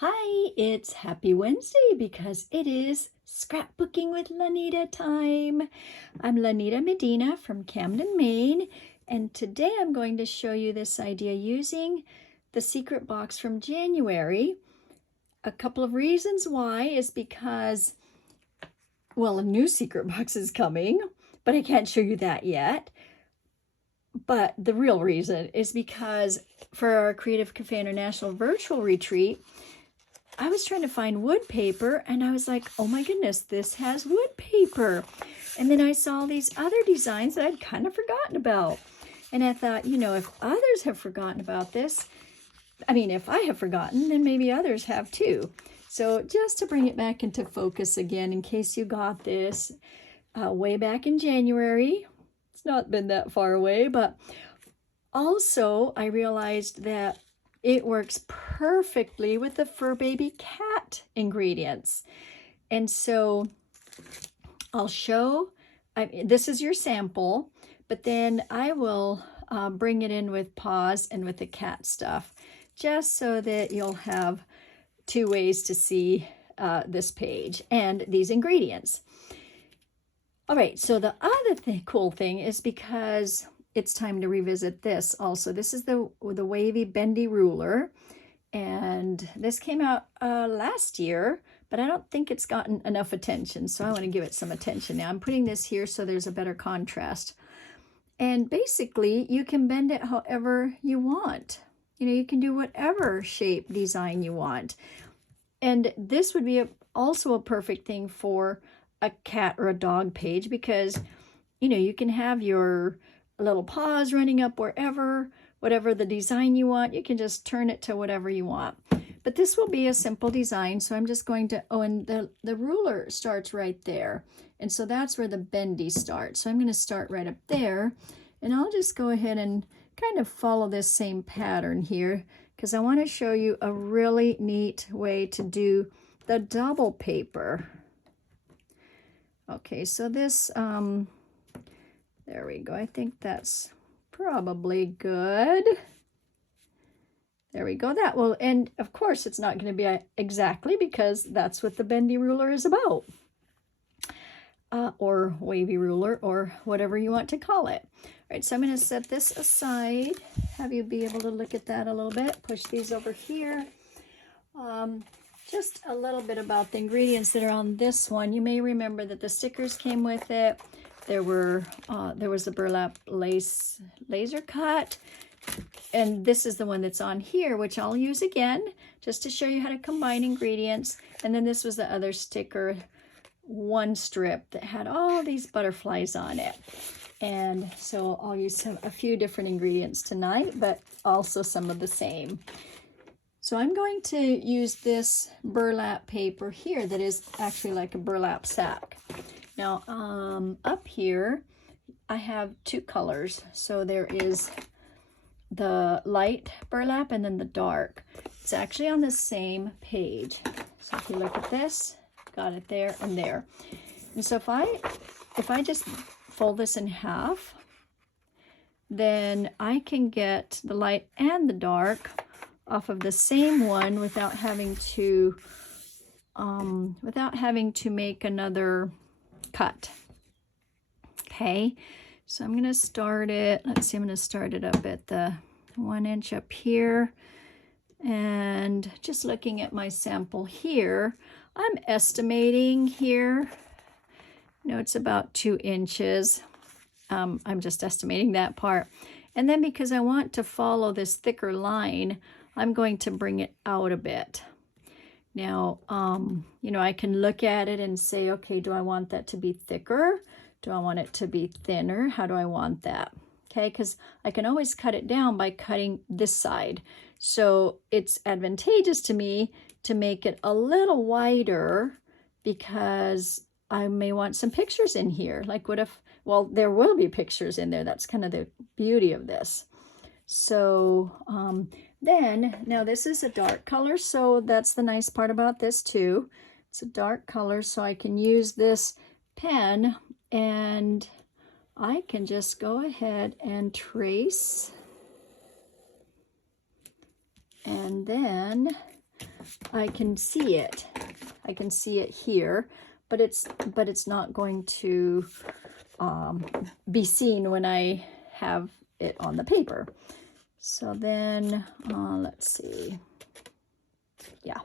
Hi, it's Happy Wednesday because it is scrapbooking with Lanita time. I'm Lanita Medina from Camden, Maine, and today I'm going to show you this idea using the secret box from January. A couple of reasons why is because, well, a new secret box is coming, but I can't show you that yet. But the real reason is because for our Creative Cafe International virtual retreat, I was trying to find wood paper and I was like, oh my goodness, this has wood paper. And then I saw these other designs that I'd kind of forgotten about. And I thought, if others have forgotten about this, if I have forgotten, then maybe others have too. So just to bring it back into focus again, in case you got this way back in January, it's not been that far away, but also I realized that it works perfectly with the fur baby cat ingredients. And so I'll show, this is your sample, but then I will bring it in with Paws and with the cat stuff, just so that you'll have two ways to see this page and these ingredients. All right, so the other cool thing is because it's time to revisit this also. This is the wavy bendy ruler, and this came out last year, but I don't think it's gotten enough attention, so I want to give it some attention now. I'm putting this here so there's a better contrast. And basically, you can bend it however you want. You can do whatever shape design you want. And this would be also a perfect thing for a cat or a dog page because, you can have your little paws running up wherever, whatever the design you want, you can just turn it to whatever you want. But this will be a simple design, so I'm just going to, and the ruler starts right there. And so that's where the bendy starts. So I'm going to start right up there, and I'll just go ahead and kind of follow this same pattern here because I want to show you a really neat way to do the double paper. Okay, so this, there we go. I think that's probably good. There we go. That will, and of course it's not going to be exactly because that's what the bendy ruler is about. Or wavy ruler or whatever you want to call it. All right, so I'm going to set this aside, have you be able to look at that a little bit. Push these over here. Just a little bit about the ingredients that are on this one. You may remember that the stickers came with it. There was the Burlap Lace laser cut, and this is the one that's on here, which I'll use again just to show you how to combine ingredients. And then this was the other sticker, one strip that had all these butterflies on it. And so I'll use a few different ingredients tonight, but also some of the same. So I'm going to use this burlap paper here that is actually like a burlap sack. Now, up here, I have two colors. So there is the light burlap and then the dark. It's actually on the same page. So if you look at this, got it there and there. And so if I just fold this in half, then I can get the light and the dark off of the same one without having to make another cut. Okay, so I'm going to start it. Let's see, I'm going to start it up at the 1 inch up here. And just looking at my sample here, I'm estimating here, it's about 2 inches. I'm just estimating that part. And then because I want to follow this thicker line, I'm going to bring it out a bit. Now, I can look at it and say, okay, do I want that to be thicker? Do I want it to be thinner? How do I want that? Okay, because I can always cut it down by cutting this side. So it's advantageous to me to make it a little wider because I may want some pictures in here. Like what if, well, there will be pictures in there. That's kind of the beauty of this. So now this is a dark color, so that's the nice part about this too. It's a dark color, so I can use this pen and I can just go ahead and trace. And then I can see it. I can see it here, but it's not going to be seen when I have it on the paper. So then, let's see. Yeah,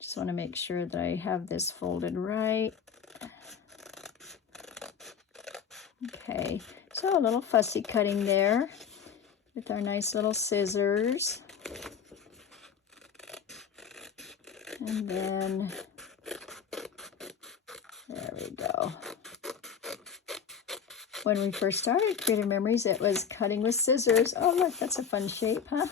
just want to make sure that I have this folded right. Okay, so a little fussy cutting there with our nice little scissors. And then, there we go. When we first started Creative Memories, it was cutting with scissors. Oh, look, that's a fun shape, huh?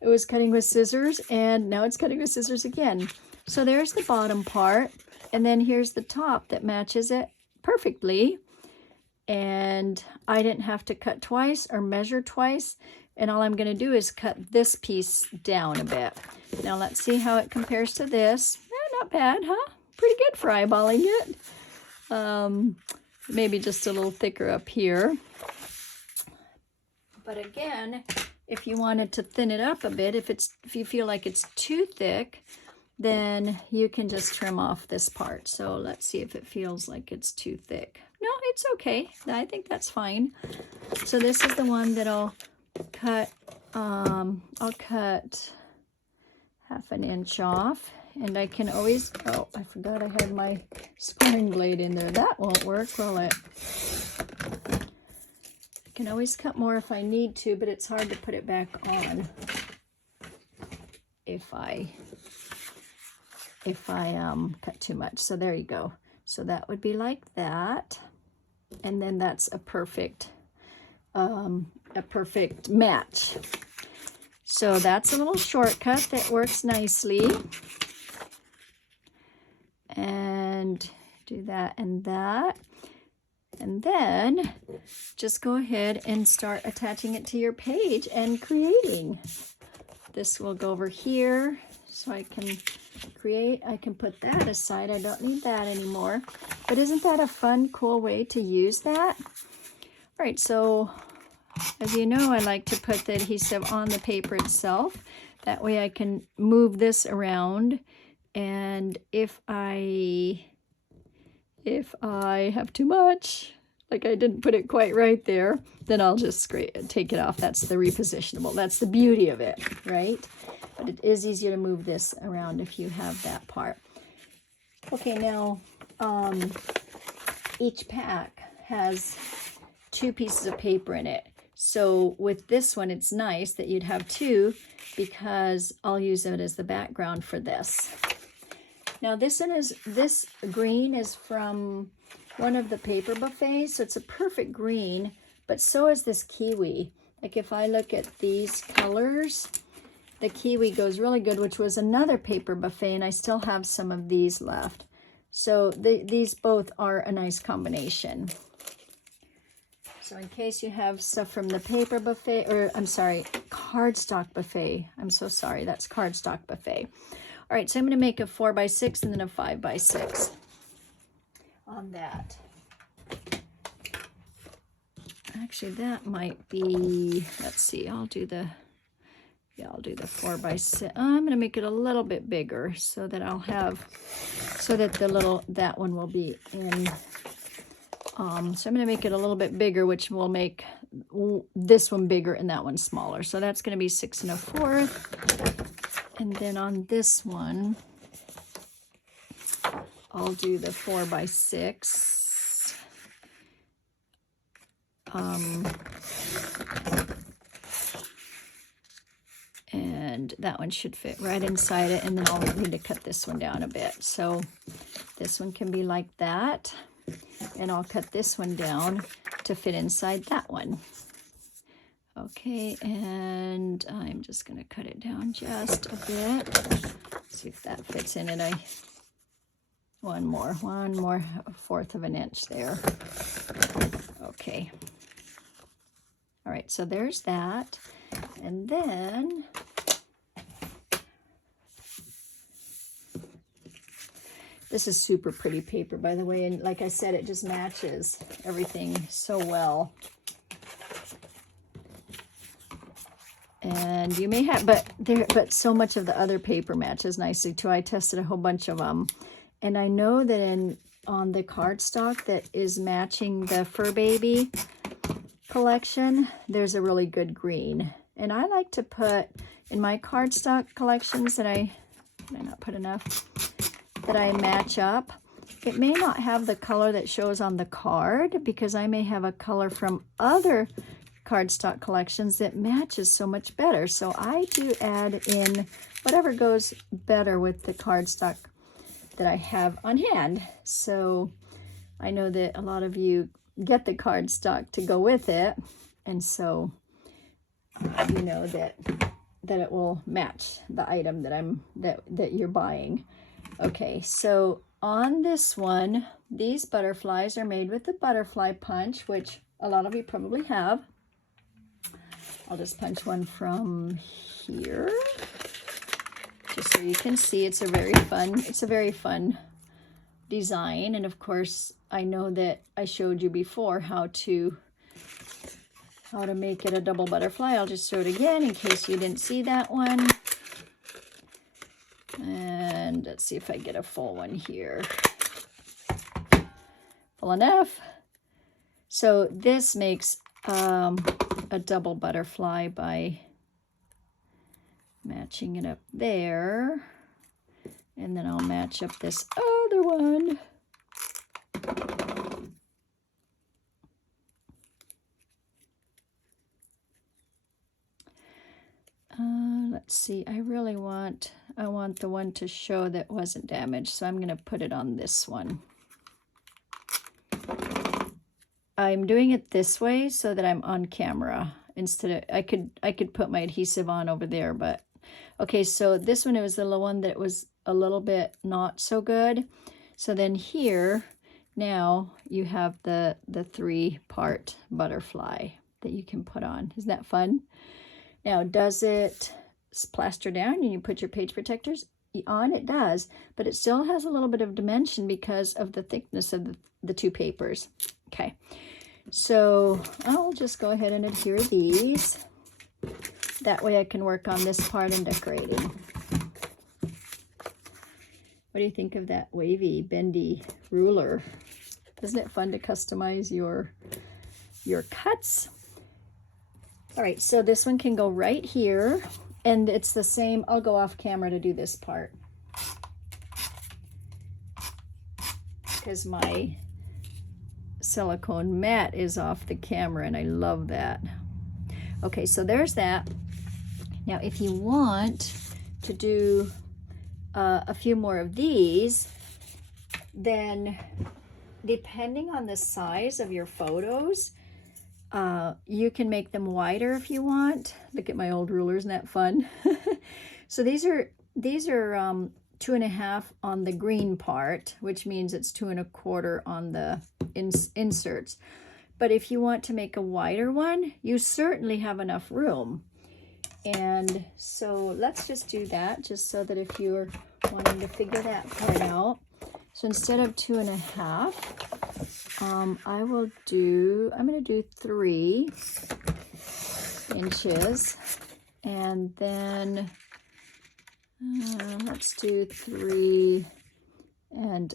It was cutting with scissors, and now it's cutting with scissors again. So there's the bottom part, and then here's the top that matches it perfectly. And I didn't have to cut twice or measure twice. And all I'm going to do is cut this piece down a bit. Now let's see how it compares to this. Not bad, huh? Pretty good for eyeballing it. Maybe just a little thicker up here. But again, if you wanted to thin it up a bit, if you feel like it's too thick, then you can just trim off this part. So let's see if it feels like it's too thick. No, it's okay. I think that's fine. So this is the one that I'll cut. I'll cut 1/2 inch off, and I can always, oh, I forgot I had my scoring blade in there. That won't work, will it? I can always cut more if I need to, but it's hard to put it back on if I cut too much. So there you go. So that would be like that, and then that's a perfect match. So that's a little shortcut that works nicely. And do that and that. And then just go ahead and start attaching it to your page and creating. This will go over here so I can create. I can put that aside. I don't need that anymore. But isn't that a fun, cool way to use that? All right, so as you know, I like to put the adhesive on the paper itself. That way I can move this around. And if I have too much, like I didn't put it quite right there, then I'll just take it off. That's the repositionable. That's the beauty of it, right? But it is easier to move this around if you have that part. Okay, now each pack has 2 pieces of paper in it. So with this one, it's nice that you'd have 2 because I'll use it as the background for this. Now this green is from one of the paper buffets, so it's a perfect green, but so is this kiwi. Like if I look at these colors, the kiwi goes really good, which was another paper buffet, and I still have some of these left. So these both are a nice combination. So in case you have stuff from the paper buffet, or I'm sorry, cardstock buffet. I'm so sorry, that's cardstock buffet. All right, so I'm going to make a 4x6 and then a 5x6 on that. Actually, that might be, let's see, I'll do the 4x6. I'm going to make it a little bit bigger so that I'll have, so that that one will be in. So I'm going to make it a little bit bigger, which will make this one bigger and that one smaller. So that's going to be 6 1/4. And then on this one, I'll do the 4x6. And that one should fit right inside it. And then I'll need to cut this one down a bit. So this one can be like that. And I'll cut this one down to fit inside that one. Okay, and I'm just going to cut it down just a bit. See if that fits in it. One more 1/4 of an inch there. Okay. All right, so there's that. And then this is super pretty paper, by the way, and like I said, it just matches everything so well. And you may have, but so much of the other paper matches nicely too. I tested a whole bunch of them, and I know that on the cardstock that is matching the Fur Baby collection, there's a really good green. And I like to put in my cardstock collections that I not put enough, that I match up. It may not have the color that shows on the card because I may have a color from other cardstock collections that matches so much better. So I do add in whatever goes better with the cardstock that I have on hand. So I know that a lot of you get the cardstock to go with it, and so you know that it will match the item that you're buying. Okay, so on this one, these butterflies are made with the butterfly punch, which a lot of you probably have. I'll just punch one from here, just so you can see. It's a very fun design. And of course, I know that I showed you before how to make it a double butterfly. I'll just show it again in case you didn't see that one. And let's see if I get a full one here. Full enough. So this makes a double butterfly by matching it up there, and then I'll match up this other one. Let's see, I want the one to show that wasn't damaged, so I'm going to put it on this one. I'm doing it this way so that I'm on camera instead of, I could put my adhesive on over there, but okay, so this one, it was the little one that was a little bit not so good. So then here, now you have the 3-part butterfly that you can put on. Isn't that fun? Now, does it plaster down and you put your page protectors on? It does, but it still has a little bit of dimension because of the thickness of the 2 papers. Okay, so I'll just go ahead and adhere these. That way I can work on this part and decorating. What do you think of that wavy, bendy ruler? Isn't it fun to customize your cuts? All right, so this one can go right here, and it's the same. I'll go off camera to do this part because my silicone mat is off the camera, and I love that. Okay, so there's that. Now, if you want to do a few more of these, then depending on the size of your photos, you can make them wider if you want. Look at my old rulers, isn't that fun? So these are 2.5 on the green part, which means it's 2 1/4 on the inserts. But if you want to make a wider one, you certainly have enough room. And so let's just do that, just so that if you're wanting to figure that part out. So instead of 2.5, I'm going to do 3 inches, and then let's do 3 1/2,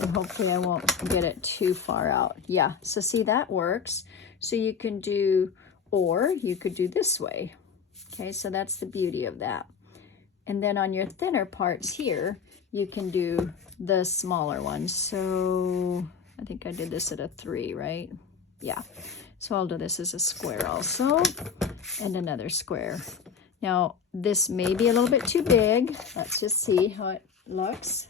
and hopefully I won't get it too far out. Yeah, so see, that works. So you can do, or you could do this way. Okay, so that's the beauty of that. And then on your thinner parts here, you can do the smaller ones. So I think I did this at a 3, right? Yeah, so I'll do this as a square also, and another square. Now, this may be a little bit too big. Let's just see how it looks.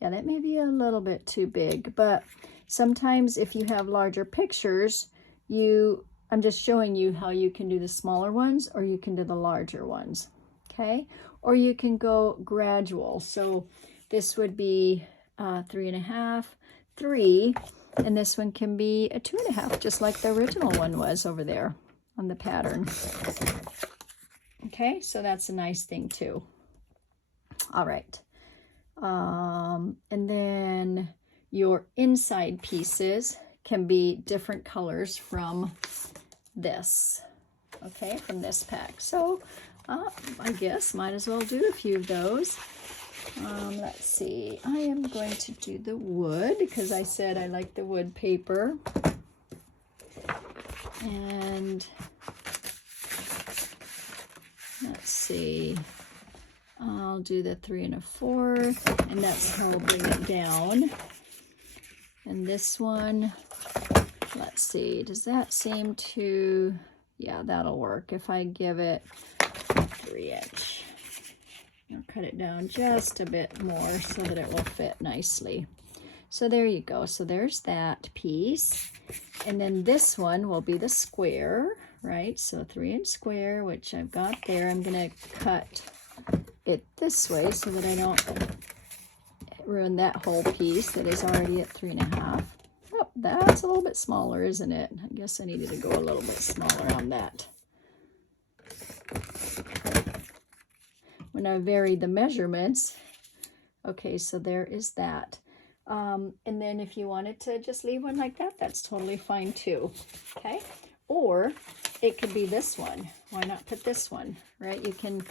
Yeah, that may be a little bit too big, but sometimes if you have larger pictures, I'm just showing you how you can do the smaller ones, or you can do the larger ones, okay? Or you can go gradual. So this would be 3 1/2, 3, and this one can be a 2 1/2, just like the original one was over there on the pattern. Okay, so that's a nice thing too. All right. And then your inside pieces can be different colors from this. okay, from this pack. So I guess might as well do a few of those. Let's see, I am going to do the wood because I said I like the wood paper. And let's see, I'll do the 3 1/4, and that's how I'll bring it down. And this one, let's see, does that seem to, yeah, that'll work if I give it 3 inch. I'll cut it down just a bit more so that it will fit nicely. So there you go. So there's that piece. And then this one will be the square, right? So 3 inch square, which I've got there. I'm going to cut it this way so that I don't ruin that whole piece that is already at 3 1/2. Oh, that's a little bit smaller, isn't it? I guess I needed to go a little bit smaller on that. When I varied the measurements. Okay, so there is that. And then if you wanted to just leave one like that, that's totally fine too. Okay, or it could be this one. Why not put this one, right? You can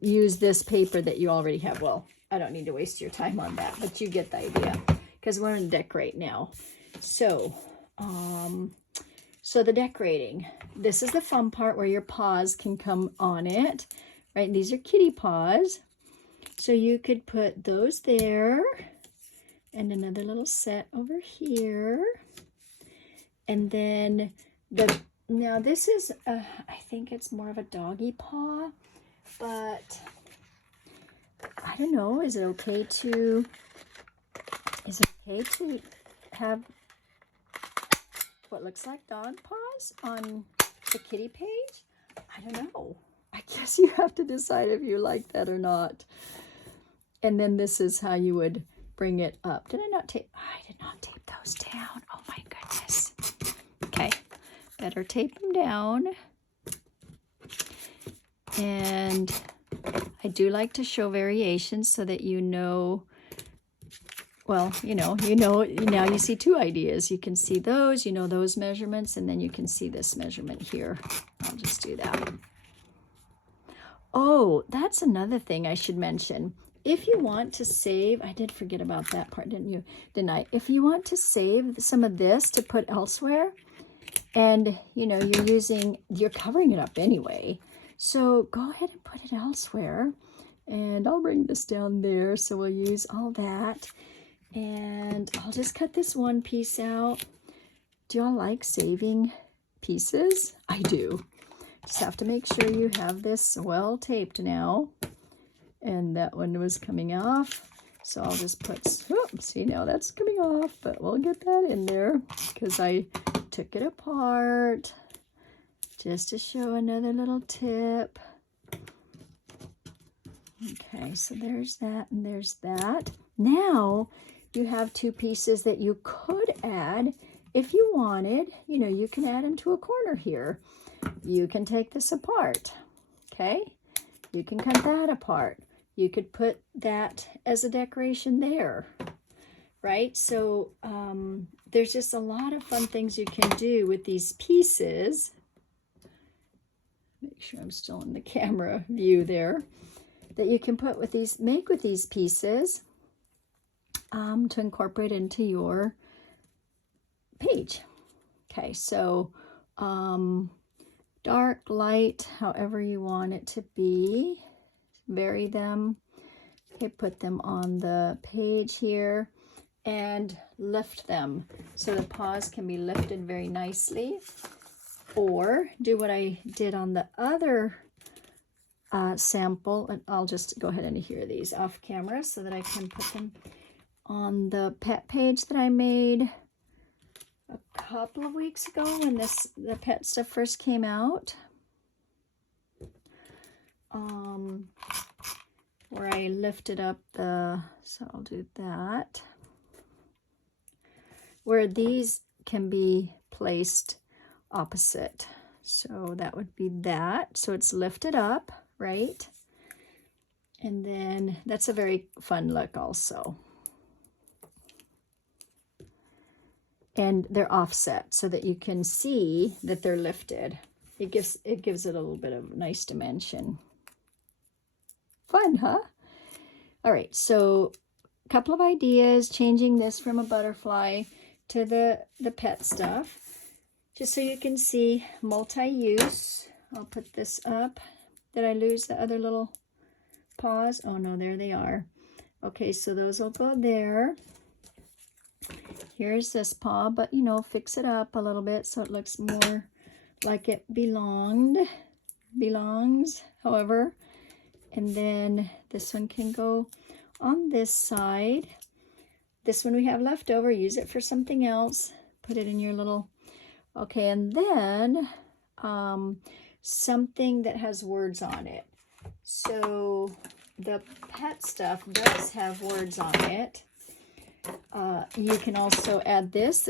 use this paper that you already have. Well, I don't need to waste your time on that, but you get the idea because we're going to decorate now. So, so the decorating, this is the fun part where your paws can come on it, right? These are kitty paws. So you could put those there and another little set over here. And then now this is, I think it's more of a doggy paw, but I don't know, is it okay to have what looks like dog paws on the kitty page? I don't know. I guess you have to decide if you like that or not. And then this is how you would bring it up. Did I not tape? I did not tape those down. Oh my goodness. Okay, better tape them down. And I do like to show variations so that you know, well, you know, now you see 2 ideas. You can see those, you know, those measurements, and then you can see this measurement here. I'll just do that. Oh, that's another thing I should mention. If you want to save, I did forget about that part, didn't I? If you want to save some of this to put elsewhere, and you know, you're covering it up anyway, so go ahead and put it elsewhere. And I'll bring this down there, so we'll use all that. And I'll just cut this one piece out. Do y'all like saving pieces? I do. Just have to make sure you have this well taped now. And that one was coming off. So I'll just put, see, now that's coming off, but we'll get that in there because I took it apart just to show another little tip. Okay, so there's that and there's that. Now you have 2 pieces that you could add if you wanted. You know, you can add them to a corner here. You can take this apart, okay? You can cut that apart. You could put that as a decoration there, right? So there's just a lot of fun things you can do with these pieces. Make sure I'm still in the camera view there. That you can put with these, make with these pieces to incorporate into your page. Okay, so dark, light, however you want it to be. Vary them. Okay, put them on the page here and lift them so the paws can be lifted very nicely. Or do what I did on the other sample, and I'll just go ahead and adhere these off camera so that I can put them on the pet page that I made a couple of weeks ago when the pet stuff first came out. Where I lifted up so I'll do that. Where these can be placed opposite. So that would be that. So it's lifted up, right? And then that's a very fun look also. And they're offset so that you can see that they're lifted. it gives it a little bit of nice dimension. Fun, huh? All right, so a couple of ideas, changing this from a butterfly to the pet stuff. Just so you can see multi-use. I'll put this up. Did I lose the other little paws? Oh no, there they are. Okay, so those will go there. Here's this paw, but you know, fix it up a little bit so it looks more like it belongs, however. And then this one can go on this side. This one we have left over, use it for something else. Put it in your little, okay, and then something that has words on it. So the pet stuff does have words on it. You can also add this.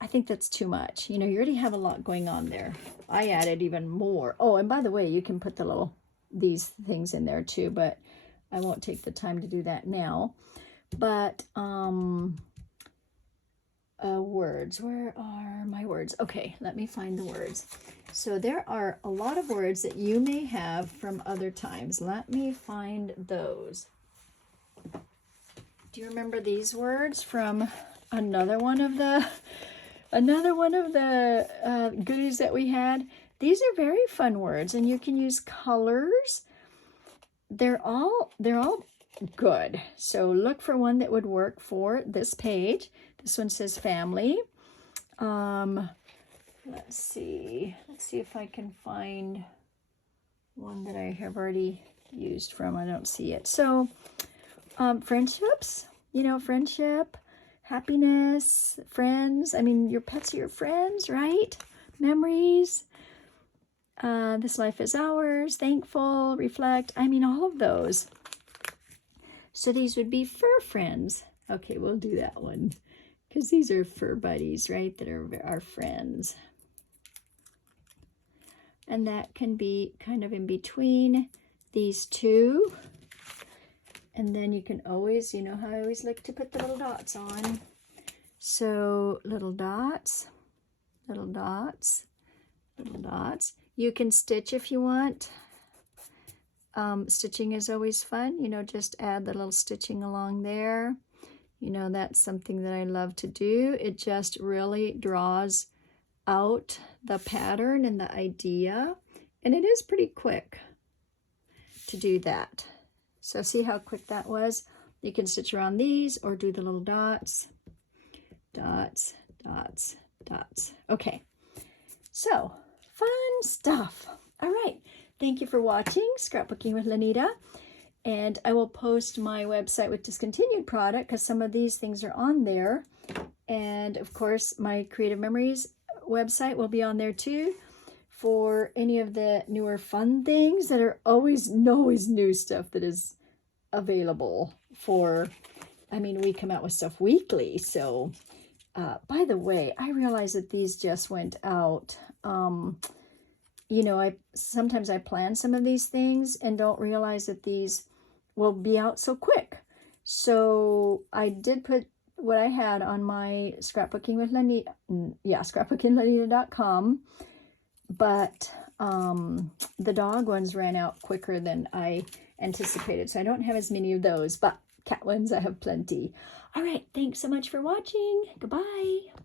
I think that's too much. You know, you already have a lot going on there. I added even more. Oh, and by the way, you can put these things in there too, but I won't take the time to do that now. But words, where are my words? Okay, let me find the words. So there are a lot of words that you may have from other times. Let me find those. Do you remember these words from another one of the goodies that we had? These are very fun words, and you can use colors. They're all good. So look for one that would work for this page. This one says family. Let's see if I can find one that I have already used from. I don't see it. So friendships, you know, friendship, happiness, friends. I mean, your pets are your friends, right? Memories. This life is ours, thankful, reflect. I mean, all of those. So these would be fur friends. Okay, we'll do that one because these are fur buddies, right? That are our friends. And that can be kind of in between these two. And then you can always, you know how I always like to put the little dots on. So little dots, little dots, little dots. You can stitch if you want. Stitching is always fun. You know, just add the little stitching along there. You know, that's something that I love to do. It just really draws out the pattern and the idea. And it is pretty quick to do that. So see how quick that was? You can stitch around these or do the little dots, dots, dots, dots. Okay, so fun stuff. All right, thank you for watching Scrapbooking with Lanita. And I will post my website with discontinued product because some of these things are on there. And of course, my Creative Memories website will be on there too for any of the newer fun things that are always new stuff that is available for, I mean, we come out with stuff weekly. So by the way, I realize that these just went out. You know, sometimes I plan some of these things and don't realize that these will be out so quick. So I did put what I had on my Scrapbooking with Lanita, scrapbookinglanita.com, but the dog ones ran out quicker than I anticipated, so I don't have as many of those, but cat ones I have plenty. All right, thanks so much for watching. Goodbye.